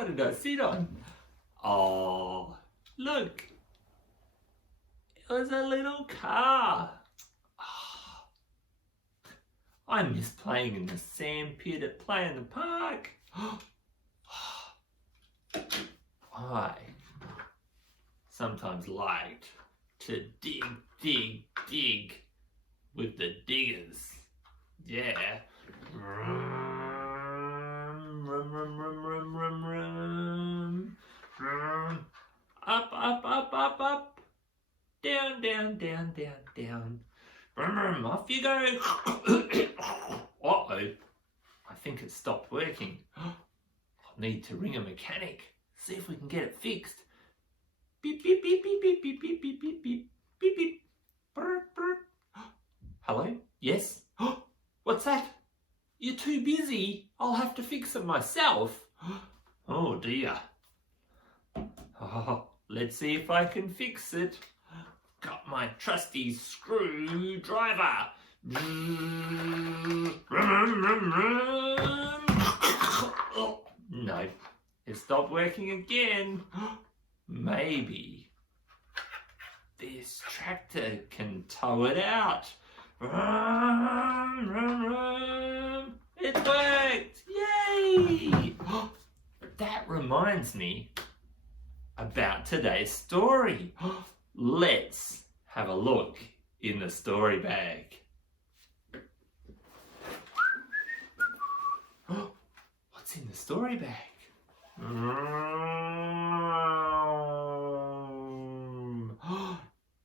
What did I sit on? Oh, look. It was a little car. Oh, I miss playing in the sand pit at Play in the Park. I sometimes liked to dig with the diggers. Yeah. Rum, rum, rum, rum, rum, rum, rum. Rum. Up, up, up, up, up. Down, down, down, down, down. Rum, rum, off you go. Uh-oh. I think it stopped working. I'll need to ring a mechanic. See if we can get it fixed. Beep, beep, beep, beep, beep, beep, beep, beep, beep, beep, beep, beep. Brr, brr. Hello? Yes? What's that? You're too busy. I'll have to fix it myself. Oh dear. Oh, let's see if I can fix it. Got my trusty screwdriver. Oh, no, it stopped working again. Maybe this tractor can tow it out. It worked! Yay! That reminds me about today's story. Let's have a look in the story bag. What's in the story bag?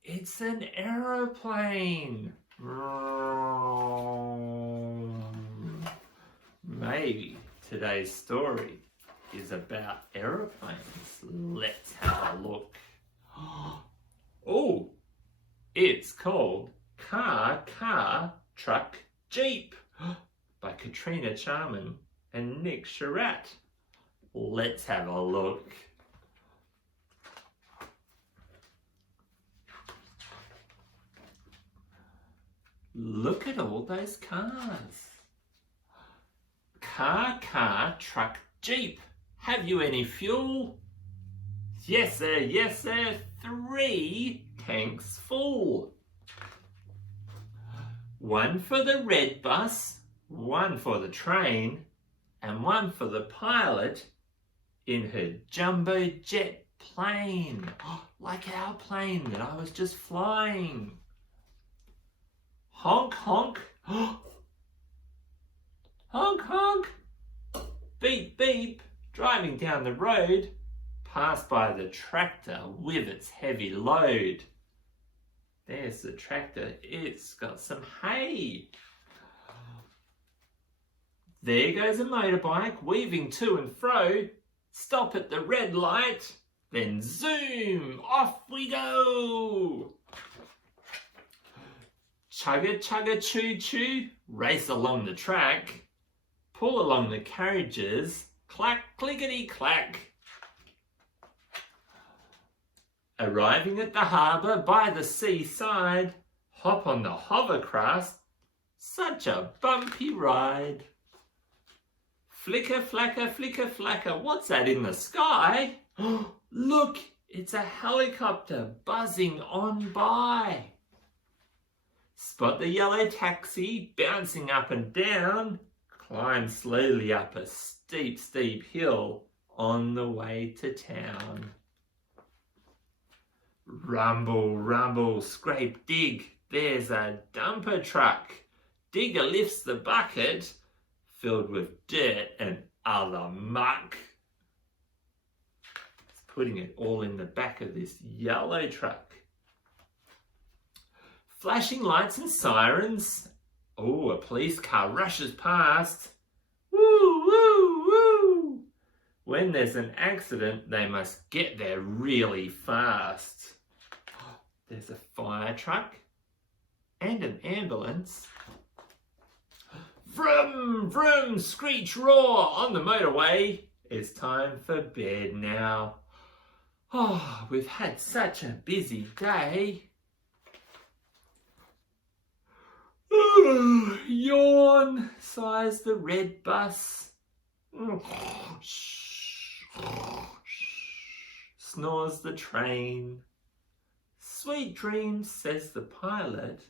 It's an aeroplane. Maybe today's story is about aeroplanes. Let's have a look. Oh, it's called Car, Truck, Jeep by Katrina, Charman and Nick Sharratt. Let's have a look. Look at all those cars. Car, truck, Jeep. Have you any fuel? Yes, sir, yes, sir. 3 tanks full. 1 for the red bus, 1 for the train, and 1 for the pilot in her jumbo jet plane. Like our plane that I was just flying. Honk, honk. Honk, honk. Beep, beep. Driving down the road, passed by the tractor with its heavy load. There's the tractor. It's got some hay. There goes a motorbike weaving to and fro. Stop at the red light. Then zoom. Off we go. Chugga, chugga, choo, choo, race along the track, pull along the carriages, clack, clickety, clack. Arriving at the harbour by the seaside, hop on the hovercraft, such a bumpy ride. Flicker, flacker, flicker, flacker, what's that in the sky? Look, it's a helicopter buzzing on by. Spot the yellow taxi bouncing up and down, climb slowly up a steep, steep hill on the way to town. Rumble, rumble, scrape, dig, there's a dumper truck. Digger lifts the bucket, filled with dirt and other muck. It's putting it all in the back of this yellow truck. Flashing lights and sirens. Oh, a police car rushes past. Woo, woo, woo. When there's an accident, they must get there really fast. There's a fire truck and an ambulance. Vroom, vroom, screech, roar on the motorway. It's time for bed now. Oh, we've had such a busy day. Yawn, sighs the red bus. Snores the train. Sweet dreams, says the pilot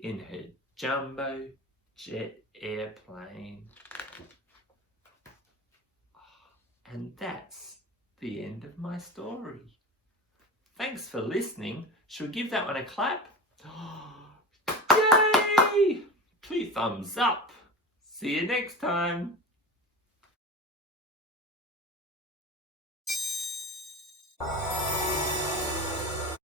in her jumbo jet airplane. And that's the end of my story. Thanks for listening. Should we give that one a clap? Yay! 2 thumbs up. See you next time.